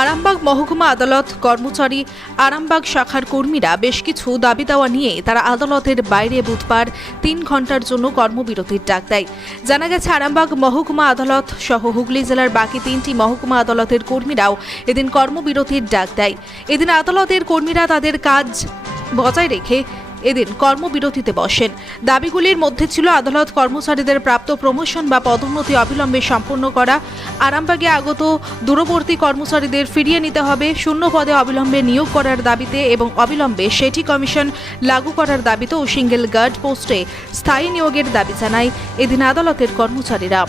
আরামবাগ মহকুমা আদালত কর্মচারী আরামবাগ শাখার কর্মীরা বেশ কিছু দাবি দেওয়া নিয়ে তারা আদালতের বাইরে বুধবার 3 ঘন্টার জন্য কর্মবিরতির ডাক দেয়। জানা গেছে আরামবাগ মহকুমা আদালত সহ হুগলি জেলার বাকি 3টি মহকুমা আদালতের কর্মীরাও এদিন কর্মবিরতির ডাক দেয়। এদিন আদালতের কর্মীরা তাদের কাজ বজায় রেখে এদিন কর্মবিরতিতে বসেন। দাবিগুলির মধ্যে ছিল আদালত কর্মচারীদের প্রাপ্ত প্রমোশন বা পদোন্নতি অবিলম্বে সম্পন্ন করা, আরামবাগে আগত দূরবর্তী কর্মচারীদের ফিরিয়ে নিতে হবে, শূন্য পদে অবিলম্বে নিয়োগ করার দাবিতে এবং অবিলম্বে সেটি কমিশন লাগু করার দাবিতে ও সিঙ্গেল গার্ড পোস্টে স্থায়ী নিয়োগের দাবি জানায় এদিন আদালতের কর্মচারীরা।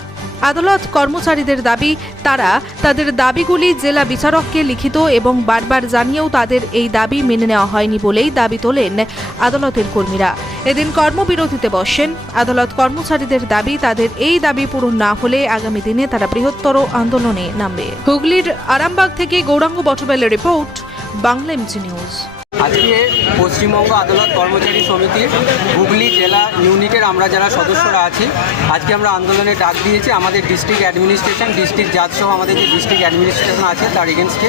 আদালত কর্মচারীদের দাবি, তারা তাদের দাবিগুলি জেলা বিচারককে লিখিত এবং বারবার জানিয়েও তাদের এই দাবি মেনে নেওয়া হয়নি বলেই দাবি তোলেন আদালতের কর্মীরা। এদিন কর্মবিরতিতে বসেন। আদালত কর্মচারীদের দাবি, তাদের এই দাবি পূরণ না হলে আগামী দিনে তারা বৃহত্তর আন্দোলনে নামবে। হুগলির আরামবাগ থেকে গৌরাঙ্গ বটবেলের রিপোর্ট, বাংলা এমজি নিউজ। আজকে পশ্চিমবঙ্গ আদালত কর্মচারী সমিতির হুগলি জেলা ইউনিটের আমরা যারা সদস্যরা আছি, আজকে আমরা আন্দোলনে ডাক দিয়েছি আমাদের ডিস্ট্রিক্ট অ্যাডমিনিস্ট্রেশন, ডিস্ট্রিক্ট জাজ সহ আমাদের যে ডিস্ট্রিক্ট অ্যাডমিনিস্ট্রেশন আছে তার এগেনস্টে।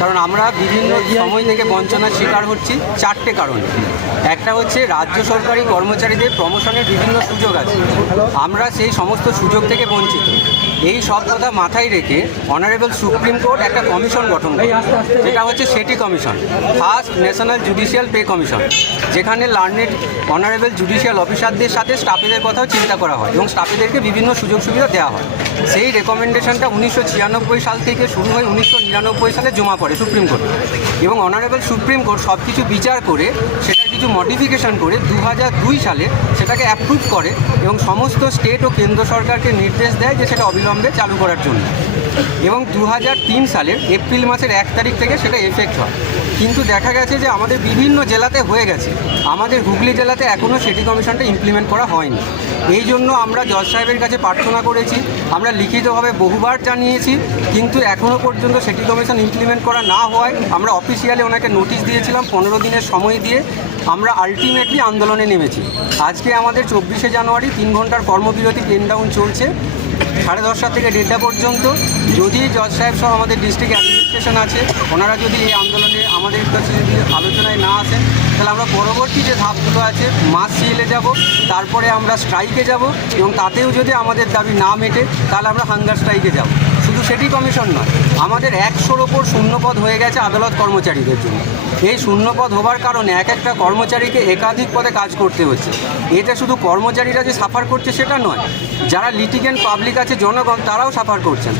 কারণ আমরা বিভিন্ন সময় থেকে বঞ্চনার শিকার হচ্ছি 4টে কারণে। একটা হচ্ছে রাজ্য সরকারি কর্মচারীদের প্রমোশনের বিভিন্ন সুযোগ আছে, আমরা সেই সমস্ত সুযোগ থেকে বঞ্চিত। এই সব কথা মাথায় রেখে অনারেবল সুপ্রিম কোর্ট একটা কমিশন গঠন করে, যেটা হচ্ছে সেটি commission, first national judicial pay commission, যেখানে লার্নেড অনারেবল জুডিশিয়াল অফিসারদের সাথে স্টাফেদের কথাও চিন্তা করা হয় এবং স্টাফেদেরকে বিভিন্ন সুযোগ সুবিধা দেওয়া হয়। সেই রেকমেন্ডেশনটা 1996 সাল থেকে শুরু হয়ে 1999 সালে জমা পড়ে সুপ্রিম কোর্ট, এবং অনারেবল সুপ্রিম কোর্ট সব কিছু বিচার করে সেটার কিছু মডিফিকেশন করে 2002 সালে সেটাকে অ্যাপ্রুভ করে এবং সমস্ত স্টেট ও কেন্দ্র সরকারকে নির্দেশ দেয় যে সেটা অবিলম্বে চালু করার জন্য। এবং 2003 সালের এপ্রিল মাসের 1 তারিখ থেকে সেটা এফেক্ট হয়। কিন্তু দেখা গেছে যে আমাদের বিভিন্ন জেলাতে হয়ে গেছে, আমাদের হুগলি জেলাতে এখনও সিটি কমিশনটা ইমপ্লিমেন্ট করা হয়নি। এই জন্য আমরা জজ সাহেবের কাছে প্রার্থনা করেছি, আমরা লিখিতভাবে বহুবার জানিয়েছি, কিন্তু এখনও পর্যন্ত সিটি কমিশন ইমপ্লিমেন্ট করা না হওয়ায় আমরা অফিসিয়ালি ওনাকে নোটিশ দিয়েছিলাম 15 দিনের সময় দিয়ে। আমরা আলটিমেটলি আন্দোলনে নেমেছি। আজকে আমাদের 24শে জানুয়ারি 3 ঘন্টার কর্মবিরতি পেন ডাউন চলছে 10:30 থেকে 1:30 পর্যন্ত। যদি জজ সাহেব সহ আমাদের ডিস্ট্রিক্ট অ্যাডমিনিস্ট্রেশন আছে, ওনারা যদি এই আন্দোলনে আমাদের কাছে যদি আলোচনায় না আসেন, তাহলে আমরা পরবর্তী যে ধাপগুলো আছে মাস সিএলে যাব, তারপরে আমরা স্ট্রাইকে যাব, এবং তাতেও যদি আমাদের দাবি না মেটে তাহলে আমরা হাঙ্গার স্ট্রাইকে যাব। শুধু সেটি কমিশন নয়, আমাদের 100-র ওপর শূন্যপদ হয়ে গেছে আদালত কর্মচারীদের জন্য। এই শূন্যপদ হওয়ার কারণে এক একটা কর্মচারীকে একাধিক পদে কাজ করতে হচ্ছে। এটা শুধু কর্মচারীরা যে সাফার করছে সেটা নয়, যারা লিটিগেন্ট পাবলিক আছে, জনগণ, তারাও সাফার করছেন।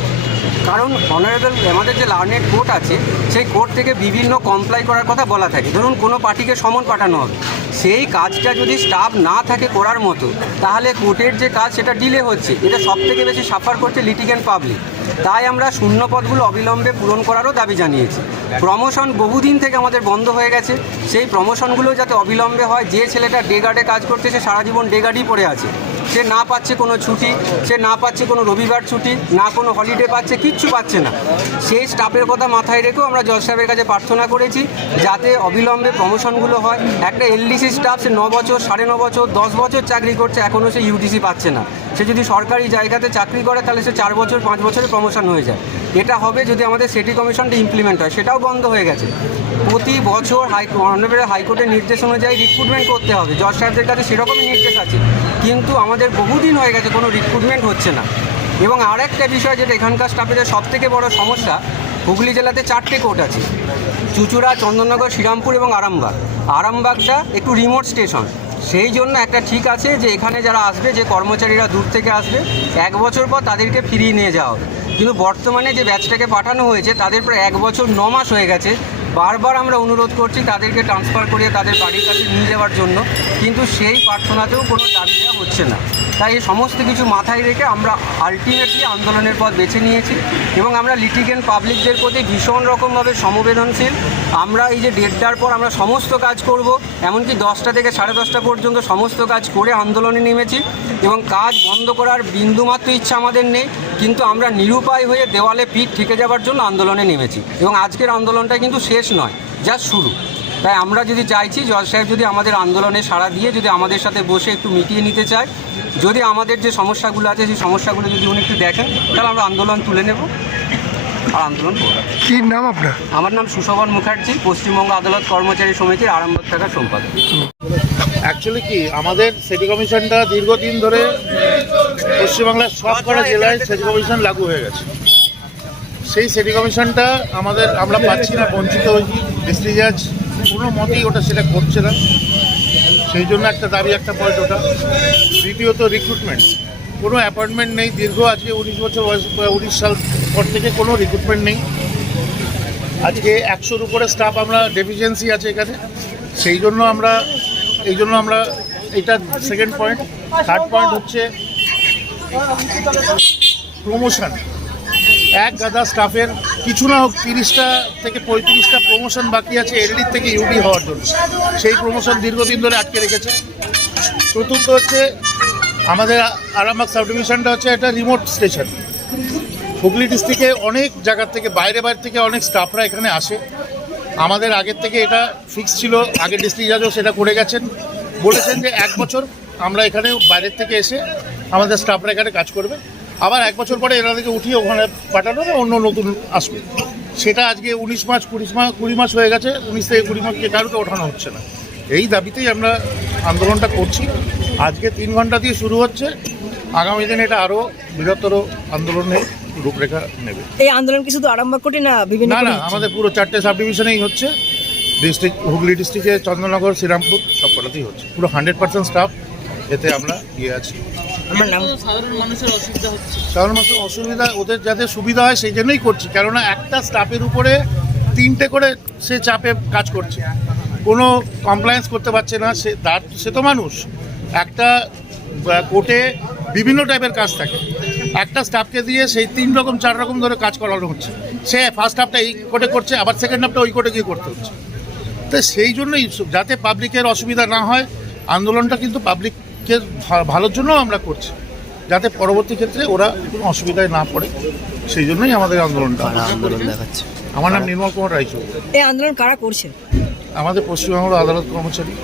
কারণ অনারেবল আমাদের যে লার্নেড কোর্ট আছে, সেই কোর্ট থেকে বিভিন্ন কমপ্লাই করার কথা বলা থাকে। ধরুন কোনো পার্টিকে সমন পাঠানো হবে, সেই কাজটা যদি স্টাফ না থাকে করার মতো, তাহলে কোর্টের যে কাজ সেটা ডিলে হচ্ছে। এটা সবথেকে বেশি সাফার করছে লিটিগেন্ট পাবলিক। তাই আমরা শূন্য পদগুলো অবিলম্বে পূরণ করারও দাবি জানিয়েছি। প্রমোশন বহুদিন থেকে আমাদের বন্ধ হয়ে গেছে, সেই প্রমোশনগুলো যাতে অবিলম্বে হয়। যে ছেলেটা ডে গার্ডে কাজ করছে, সে সারা জীবন ডে গার্ডই পড়ে আছে, সে না পাচ্ছে কোনো ছুটি, সে না পাচ্ছে কোনো রবিবার ছুটি, না কোনো হলিডে পাচ্ছে, কিচ্ছু পাচ্ছে না। সেই স্টাফের কথা মাথায় রেখেও আমরা জজ সাহেবের কাছে প্রার্থনা করেছি যাতে অবিলম্বে প্রমোশনগুলো হয়। একটা এলডিসি স্টাফ, সে 9 বছর, 9.5 বছর, 10 বছর চাকরি করছে, এখনও সে ইউটিসি পাচ্ছে না। সে যদি সরকারি জায়গাতে চাকরি করে তাহলে সে 4 বছর 5 বছরে প্রমোশন হয়ে যায়। এটা হবে যদি আমাদের সিটি কমিশনটা ইমপ্লিমেন্ট হয়, সেটাও বন্ধ হয়ে গেছে। প্রতি বছর অনারেবল হাইকোর্টের নির্দেশ অনুযায়ী রিক্রুটমেন্ট করতে হবে, জজ সাহেবদের কাছে সেরকমই নির্দেশ আছে, কিন্তু আমাদের বহুদিন হয়ে গেছে কোনো রিক্রুটমেন্ট হচ্ছে না। এবং আরেকটা বিষয়, যেটা এখানকার স্টাফেদের সবথেকে বড় সমস্যা, হুগলি জেলাতে 4টে কোর্ট আছে, চুঁচুড়া, চন্দননগর, শ্রীরামপুর এবং আরামবাগ। আরামবাগটা একটু রিমোট স্টেশন, সেই জন্য একটা ঠিক আছে যে এখানে যারা আসবে, যে কর্মচারীরা দূর থেকে আসবে, 1 বছর পর তাদেরকে ফিরিয়ে নিয়ে যাওয়া হবে। কিন্তু বর্তমানে যে ব্যাচটাকে পাঠানো হয়েছে তাদের প্রায় 1 বছর 9 মাস হয়ে গেছে। বারবার আমরা অনুরোধ করছি তাদেরকে ট্রান্সফার করিয়ে তাদের বাড়ির কাছে নিয়ে যাওয়ার জন্য, কিন্তু সেই প্রার্থনাতেও কোনো দাবি দেওয়া হচ্ছে না। তাই এই সমস্ত কিছু মাথায় রেখে আমরা আলটিমেটলি আন্দোলনের পথ বেছে নিয়েছি এবং আমরা লিটিগেন্ট পাবলিকদের প্রতি ভীষণ রকমভাবে সমবেদনশীল। আমরা এই যে 1:30টার পর আমরা সমস্ত কাজ করব, এমনকি 10টা থেকে 10:30 পর্যন্ত সমস্ত কাজ করে আন্দোলনে নেমেছি, এবং কাজ বন্ধ করার বিন্দুমাত্র ইচ্ছা আমাদের নেই। কিন্তু আমরা নিরুপায় হয়ে দেওয়ালে পিঠ ঠেকে যাওয়ার জন্য আন্দোলনে নেমেছি, এবং আজকের আন্দোলনটা কিন্তু শেষ নয়, জাস্ট শুরু। তাই আমরা যদি চাইছি জজ সাহেব যদি আমাদের আন্দোলনে সাড়া দিয়ে যদি আমাদের সাথে বসে একটু মিটিয়ে নিতে চায়, যদি আমাদের যে সমস্যাগুলো আছে সেই সমস্যাগুলো যদি উনি একটু দেখেন, তাহলে আমরা আন্দোলন তুলে নেব। আর আন্দোলন করব। কি নাম আপনার? আমার নাম সুশোভন মুখার্জি, পশ্চিমবঙ্গ আদালত কর্মচারী সমিতির আরামবাগ থাকার সম্পাদক। অ্যাকচুয়ালি কি আমাদের সিটি কমিশনটা দীর্ঘদিন ধরে পশ্চিমবাংলার সবকটা জেলায় সিটি কমিশন লাগু হয়ে গেছে। সেই সিটি কমিশনটা আমরা পাচ্ছি না, বঞ্চিত হয়েছি। ডিস্ট্রিক্ট জাজ কোনো মতেই সেটা করছে না। সেই জন্য একটা দাবি, একটা পয়েন্ট ওটা। দ্বিতীয়ত রিক্রুটমেন্ট, কোনো অ্যাপয়েন্টমেন্ট নেই। দীর্ঘ আজকে 19 বছর বয়স, 19 সাল পর থেকে কোনো রিক্রুটমেন্ট নেই। আজকে 100-র উপরে স্টাফ আমরা ডেফিসিয়েন্সি আছে এখানে। এই জন্য আমরা এটা সেকেন্ড পয়েন্ট। থার্ড পয়েন্ট হচ্ছে প্রমোশন। এক গাদা স্টাফের কিছু না হোক 30টা থেকে 35টা প্রমোশন বাকি আছে এলডি থেকে ইউডি হওয়ার জন্য। সেই প্রমোশন দীর্ঘদিন ধরে আটকে রেখেছে। চতুর্থ হচ্ছে আমাদের আরামবাগ সাব ডিভিশনটা হচ্ছে একটা রিমোট স্টেশন। হুগলি ডিস্ট্রিক্টে অনেক জায়গার থেকে, বাইরে থেকে অনেক স্টাফরা এখানে আসে। আমাদের আগের থেকে এটা ফিক্স ছিল, আগের ডিস্ট্রিক্ট জাজও সেটা করে গেছেন, বলেছেন যে 1 বছর আমরা এখানে বাইরের থেকে এসে আমাদের স্টাফরা এখানে কাজ করবে, আবার 1 বছর পরে এনাদেরকে উঠিয়ে ওখানে পাঠানো হবে, অন্য নতুন আসবে। সেটা আজকে 19 মাস 20 মাস হয়ে গেছে, 19 থেকে 20 মাসকে কারোকে ওঠানো হচ্ছে না। এই দাবিতেই আমরা আন্দোলনটা করছি। আজকে 3 ঘন্টা দিয়ে শুরু হচ্ছে, আগামী দিনে এটা আরও বৃহত্তর আন্দোলনের রূপরেখা নেবে। এই আন্দোলন কি শুধু আরামবাগ কোর্টে না, বিভিন্ন না, আমাদের পুরো 4টে সাব ডিভিশনেই হচ্ছে। ডিস্ট্রিক্ট হুগলি ডিস্ট্রিক্টে চন্দ্রনগর, শ্রীরামপুর সবকটাতেই হচ্ছে। পুরো 100% স্টাফ এতে আমরা আছি। আমার নাম সাধারণ মানুষের অসুবিধা, ওদের যাতে সুবিধা হয় সেই জন্যই করছি। কেননা একটা স্টাফের উপরে 3টে করে সে চাপে কাজ করছে, কোনো কমপ্লায়েন্স করতে পারছে না। সে তো মানুষ। একটা কোর্টে বিভিন্ন টাইপের কাজ থাকে, একটা স্টাফকে দিয়ে সেই 3 রকম 4 রকম ধরে কাজ করানো হচ্ছে। সে ফার্স্ট হাফটা এই কোর্টে করছে, আবার সেকেন্ড হাফটা ওই কোর্টে গিয়ে করতে হচ্ছে। তো সেই জন্যই যাতে পাবলিকের অসুবিধা না হয়, আন্দোলনটা কিন্তু পাবলিকের ভালোর জন্য আমরা করছি, যাতে পরবর্তী ক্ষেত্রে ওরা কোনো অসুবিধায় না পড়ে। সেই জন্যই আমাদের আন্দোলনটা। আমার নাম নির্মল কুমার রায়চৌধুরী। এই আন্দোলন কারা করছে? আমাদের পশ্চিমবঙ্গ আদালত কর্মচারী।